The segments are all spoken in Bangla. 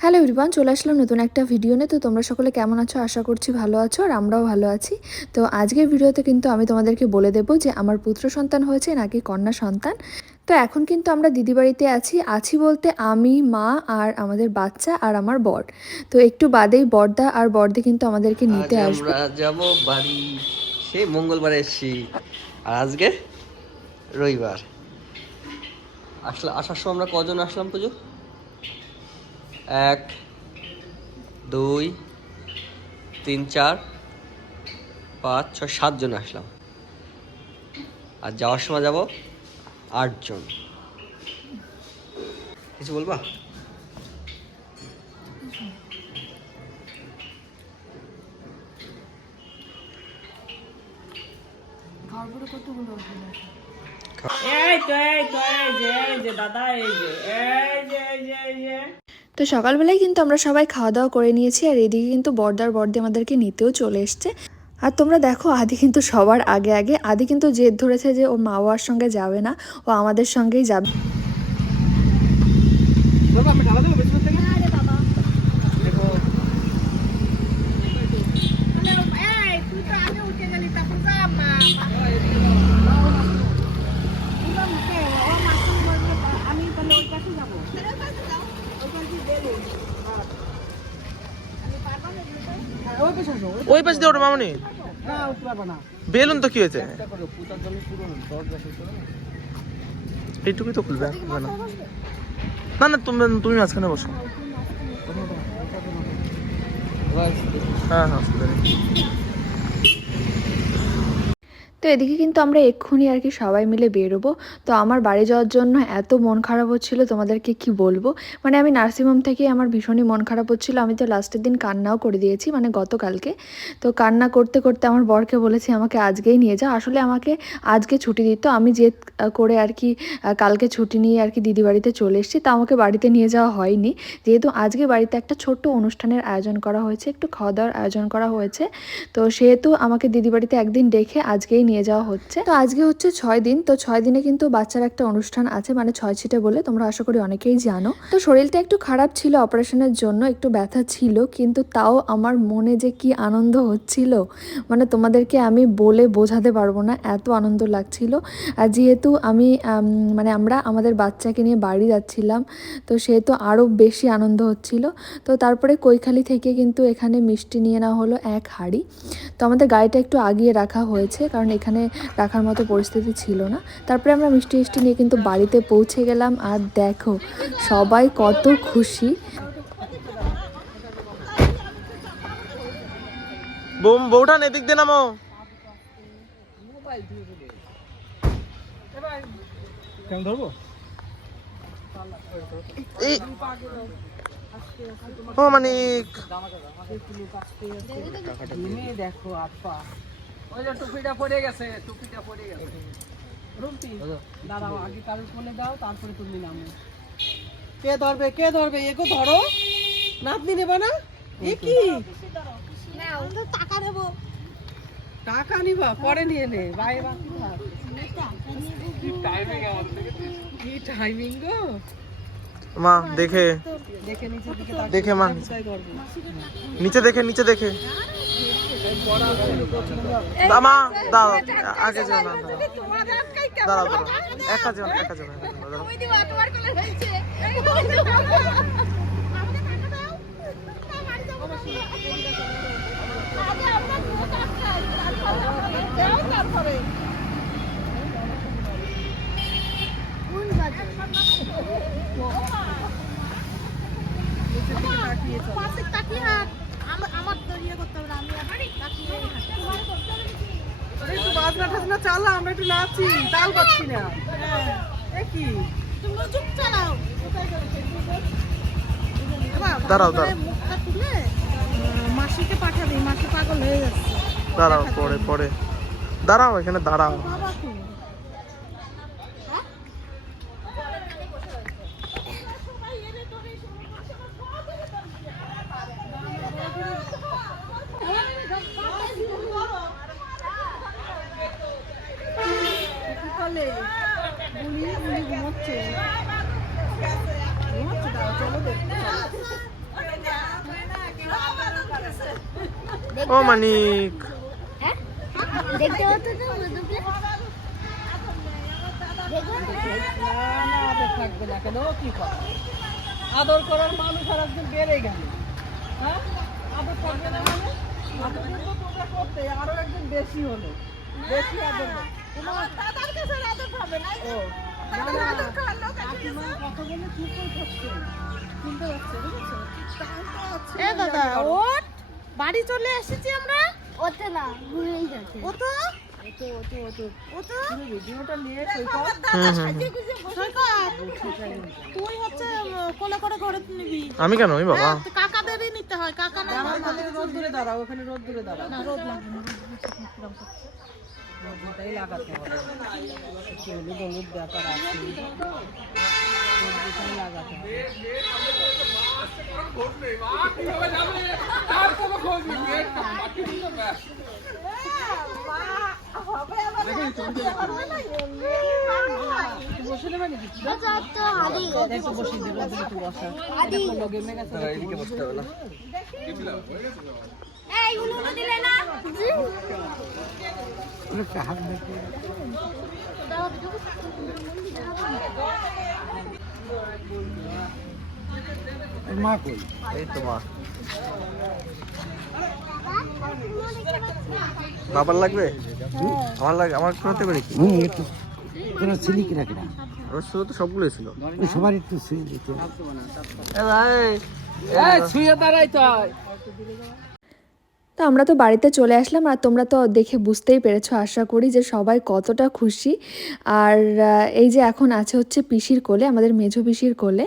হ্যালো এভরিওয়ান চলে আসলাম নতুন একটা ভিডিও নিয়ে। তো তোমরা সকলে কেমন আছো? আশা করছি ভালো আছো আর আমরাও ভালো আছি। তো আজকের ভিডিওতে কিন্তু আমি তোমাদেরকে বলে দেবো যে আমার পুত্র সন্তান হয়েছে নাকি কন্যা সন্তান। তো এখন কিন্তু আমরা দিদি বাড়িতে আছি। আছি বলতে আমি মা আর আমাদের বাচ্চা আর আমার বর। তো একটু বাদেই বর্দা আর বর্দি কিন্তু আমাদেরকে নিতে আসবে। আমরা যাব বাড়ি। সেই মঙ্গলবারে এসছি। আর আজকে রবিবার। আসলে আসার সময় আমরা কজন আসলাম পুজো? এক দুই তিন চার পাঁচ ছয় সাতজন আসলাম। আর যাওয়ার সময় যাব আটজন কিছু বলবা? এই তো এই তো এই যে এই যে দাদা এই যে এই যে এই যে এই যে। তো সকালবেলায় কিন্তু আমরা সবাই খাওয়া দাওয়া করে নিয়েছি আর এদিকে কিন্তু বর্দার বর্দি আমাদেরকে নিতেও চলে এসছে। আর তোমরা দেখো, আদি কিন্তু সবার আগে আগে, আদি কিন্তু জেদ ধরেছে যে ওর মা বাবার সঙ্গে যাবে না, ও আমাদের সঙ্গেই যাবে এই তুই তো আগে উঠে গেলি তারপর যা মা আমি তাহলে ওই পাশে যাব ওই পাশে গেলে ওই পাশে দিয়ে ওঠো মামনি। বেলুন তো কি হয়েছে? এইটুকুই তো খুলবে না। না না, তুমি তুমি মাঝখানে বসো। হ্যাঁ হ্যাঁ তো এদিকে কিন্তু আমরা এক্ষুনি আর কি সবাই মিলে বেরোবো। তো আমার বাড়ি যাওয়ার জন্য এত মন খারাপ হচ্ছিল তোমাদেরকে কি বলব? মানে আমি নার্সিংহোম থেকে আমার ভীষণই মন খারাপ হচ্ছিল। আমি তো লাস্টের দিন কান্নাও করে দিয়েছি মানে গতকালকে। তো কান্না করতে করতে আমার বরকে বলেছি আমাকে আজকেই নিয়ে যাও। আসলে আমাকে আজকে ছুটি দিত। আমি আহ, করে আর কি কালকে ছুটি নিয়ে আর কি দিদি বাড়িতে চলে এসেছি। তা আমাকে বাড়িতে নিয়ে যাওয়া হয়নি। যেহেতু আজকে বাড়িতে একটা ছোট্ট অনুষ্ঠানের আয়োজন করা হয়েছে একটু খাওয়া দাওয়ার আয়োজন করা হয়েছে। তো সেহেতু আমাকে দিদি বাড়িতে একদিন ডেকে আজকেই নিয়ে যাওয়া হচ্ছে। তো আজকে হচ্ছে ছয় দিন। তো ছয় দিনে কিন্তু বাচ্চার একটা অনুষ্ঠান আছে মানে ছয় ছিটে বলে তোমরা আশা করি অনেকেই জানো। তো শরীরটা একটু খারাপ ছিল অপারেশনের জন্য, একটু ব্যথা ছিল, কিন্তু তাও আমার মনে যে কি আনন্দ হচ্ছিল মানে তোমাদেরকে আমি বলে বোঝাতে পারব না, এত আনন্দ লাগছিল। আর যেহেতু আমি মানে আমরা আমাদের বাচ্চাকে নিয়ে বাড়ি যাচ্ছিলাম, তো সেহেতু আরও বেশি আনন্দ হচ্ছিল। তো তারপরে কৈখালি থেকে কিন্তু এখানে মিষ্টি নিয়ে নেওয়া হলো এক হাঁড়ি। তো আমাদের গাড়িটা একটু আগিয়ে রাখা হয়েছে, কারণ এখানে রাখার মতো পরিস্থিতি ছিল না তারপরে আমরা মিষ্টি মিষ্টি নিয়ে কিন্তু বাড়িতে পৌঁছে গেলাম আর দেখো সবাই কত খুশি এদিক দিয়ে নামো কেমন ধরবো ও মানিক দেখো আপা ওই যে টুপিটা পড়ে গেছে টুপিটা পড়ে গেছে। রুমটি? দাঁড়াও আগে কারোর কোলে দাও তারপরে তুমি নামো। কে ধরবে কে ধরবে? ধরো। নাতনি নেবে না? এ কি? টাকা দেবো টাকা নিবা পরে নিয়ে নে। বাইরে বাকি থাক। কি টাইমিং গো? মা দেখে। দেখে নিচে দেখে। মা। নিচে দেখে নিচে দেখে। দা মা দাও আগে যাও না দাঁড়াও দাঁড়াও। একা যাও একা যাও তাকিয়ে হাত বাজনা টাজনা চালা আমরা একটু তাল দাঁড়াও, মাসিকে দাঁড়াও পরে পরে। দাঁড়াও এখানে দাঁড়াও। ও মানিক। থাকবে না কেন আদর করার মানুষ আর একজন বেড়ে গেল। হ্যাঁ? আদর থাকবে না মানে? তোমরা করতে আরও একজন বেশি হলো। বেশি আদর আদর না কথা বলে করে এ দাদা ওট বাড়ি চলে এসেছি আমরা? ওতে না ঘুরেই যাচ্ছে। ও তো? ও তো ও তো ও তো? ও তো তুমি ভিডিওটা নিয়ে সৈকত দাদা সাজিয়ে গুজিয়ে বসে তুই হচ্ছে কোলে করে ঘরে নিবি। আমি কেন? বাবা। তো কাকাদেরই নিতে হয় কাকা না রোদ দূরে দাঁড়াও ওখানে রোদ দূরে দাঁড়াও। রোদ লাগবে রোদটাই লাগাতে হবে। হলুদ হলুদ ব্যাপার আছে। লাগাতে হবে। বসে নেবে নাকি দেখো বসে দিল একটু বসা দেখো গেমে গেছে এদিকে বসতে না? এই কই? এই তো মা। বাবার লাগবে? আমার লাগে আমার কোথাতে করে কি? তোরা ছিলি কিনা কিনা? ওর শুধু তো সবগুলোই ছিল। সবার একটু ছিলি দিতে এ ভাই ছুঁয়ে দাঁড়াই তো। তো আমরা তো বাড়িতে চলে আসলাম আর তোমরা তো দেখে বুঝতেই পেরেছ, আশা করি যে সবাই কতটা খুশি। আর এই যে এখন আছে হচ্ছে পিসির কোলে, আমাদের মেঝো পিসির কোলে।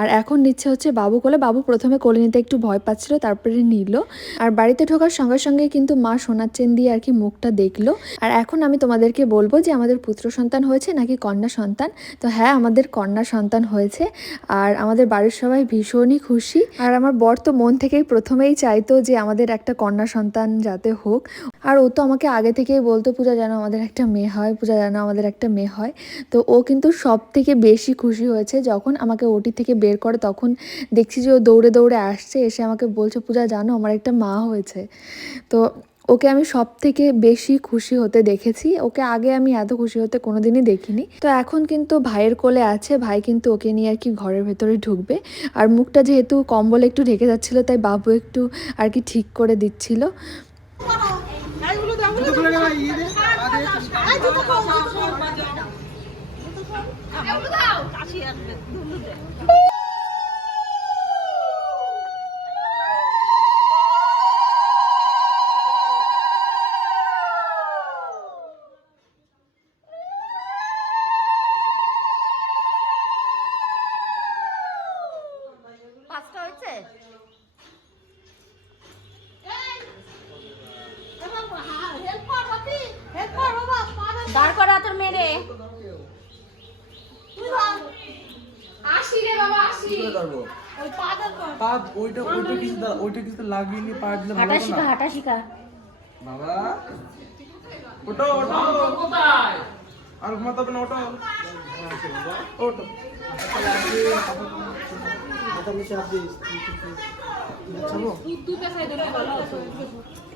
আর এখন নিচ্ছে হচ্ছে বাবু কোলে। বাবু প্রথমে কোলে নিতে একটু ভয় পাচ্ছিল, তারপরে নিল। আর বাড়িতে ঢোকার সঙ্গে সঙ্গে কিন্তু মা সোনার চেন দিয়ে আর কি মুখটা দেখল। আর এখন আমি তোমাদেরকে বলব যে আমাদের পুত্র সন্তান হয়েছে নাকি কন্যা সন্তান? তো হ্যাঁ আমাদের কন্যা সন্তান হয়েছে। আর আমাদের বাড়ির সবাই ভীষণই খুশি। আর আমার বর তো মন থেকেই প্রথমেই চাইতো যে আমাদের একটা কন্যা সন্তান যাতে হোক। আর ও তো আমাকে আগে থেকেই বলতো, পূজা যেন আমাদের একটা মেয়ে হয়, পূজা যেন আমাদের একটা মেয়ে হয়। তো ও কিন্তু সব থেকে বেশি খুশি হয়েছে যখন আমাকে ওটি থেকে বের করে। তখন দেখছি যে ও দৌড়ে দৌড়ে আসছে, এসে আমাকে বলছে, পূজা জানো, আমার একটা মা হয়েছে। তো ওকে আমি সব থেকে বেশি খুশি হতে দেখেছি ওকে আগে আমি এত খুশি হতে কোনোদিনই দেখিনি তো এখন কিন্তু ভাইয়ের কোলে আছে ভাই কিন্তু ওকে নিয়ে আর কি ঘরের ভেতরে ঢুকবে আর মুখটা যেহেতু কম্বল একটু ঢেকে যাচ্ছিল তাই বাবু একটু আর কি ঠিক করে দিচ্ছিল পা ওইটা ওইটা কিছু ওইটা কিছু লাগিয়ে নি পা দিলে হাঁটা শিখা হাঁটা শিখা। বাবা। ওটো ওটো আর ঘুমাতে হবে না ওটো ওটো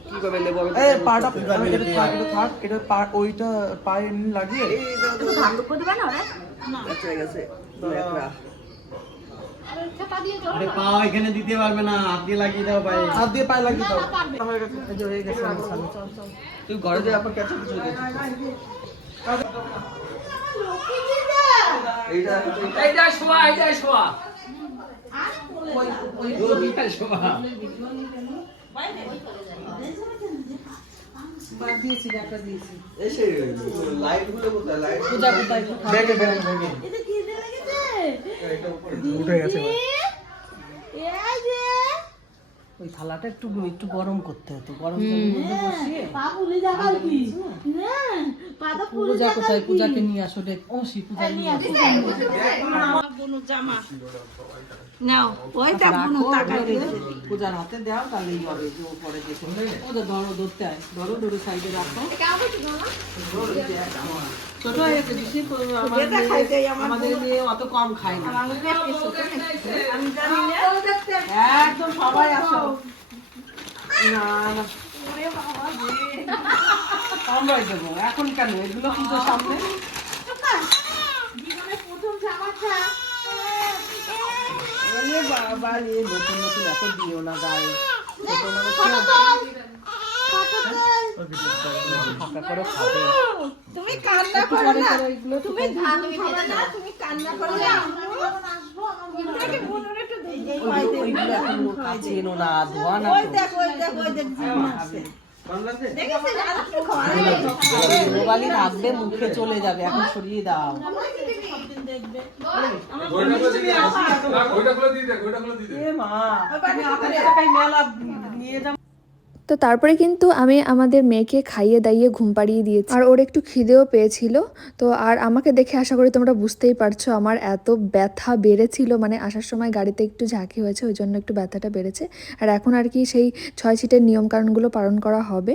কি করবে নেব আমি এই পাটা এটা থাক এটা থাক এটা পা ওইটা পায়ে লাগিয়ে। আচ্ছা ঠিক আছে দুই পা এখানে দিতে পারবে না হাত দিয়ে লাগিয়ে দাও ভাই। হাত দিয়ে পায়ে লাগিয়ে দাও। হয়ে গেছে। এই যে হয়ে গেছে তুই ঘরে যে আপনার ক্যাচে কিছু এইটা এইটা শোয়া এইটা শোয়া। দিয়েছি একটা দিয়েছি। এসে লাইটগুলো কোথায়? লাইট পূজা কোথায়? উঠে গেছে ওই থালাটা একটু একটু গরম করতে হতো। গরম বসিয়ে পূজা কোথায়? পূজাকে নিয়ে আসো দেখ ও শি পূজা নিয়ে আসো পূজার হাতে দাও তাহলেই হবে যে ও পরে দেখে ও ধরো ধরতে হয় ধরো ধরো সাইডে রাখো। ছোট হয়ে গেছে বেশি তো আমাদের মেয়ে অত কম খায় না। একদম সবাই আসো। না না। আমরাই দেবো। এখন কেন? এগুলো পুজোর সামনে। ওরে বাবা রে নতুন নতুন এত দিও না গায়ে। তুমি কান্না করো না। তুমি কান্না করো না। মুখে চলে যাবে এখন সরিয়ে দাও। দেখবে। টাকায় মেলা নিয়ে যাও তো তারপরে কিন্তু আমি আমাদের মেয়েকে খাইয়ে দাইয়ে ঘুম পাড়িয়ে দিয়েছি। আর ওর একটু খিদেও পেয়েছিল। তো আর আমাকে দেখে আশা করি তোমরা বুঝতেই পারছ, আমার এত ব্যথা বেড়েছিল। মানে আসার সময় গাড়িতে একটু ঝাঁকি হয়েছে, ওই জন্য একটু ব্যথাটা বেড়েছে। আর এখন আর কি সেই ছয় ছিটের নিয়মকানুনগুলো পালন করা হবে।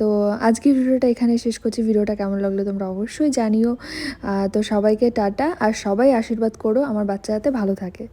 তো আজকের ভিডিওটা এখানে শেষ করছি। ভিডিওটা কেমন লাগল তোমরা অবশ্যই জানিও। তো সবাইকে টাটা। আর সবাই আশীর্বাদ করো, আমার বাচ্চা যাতে ভালো থাকে।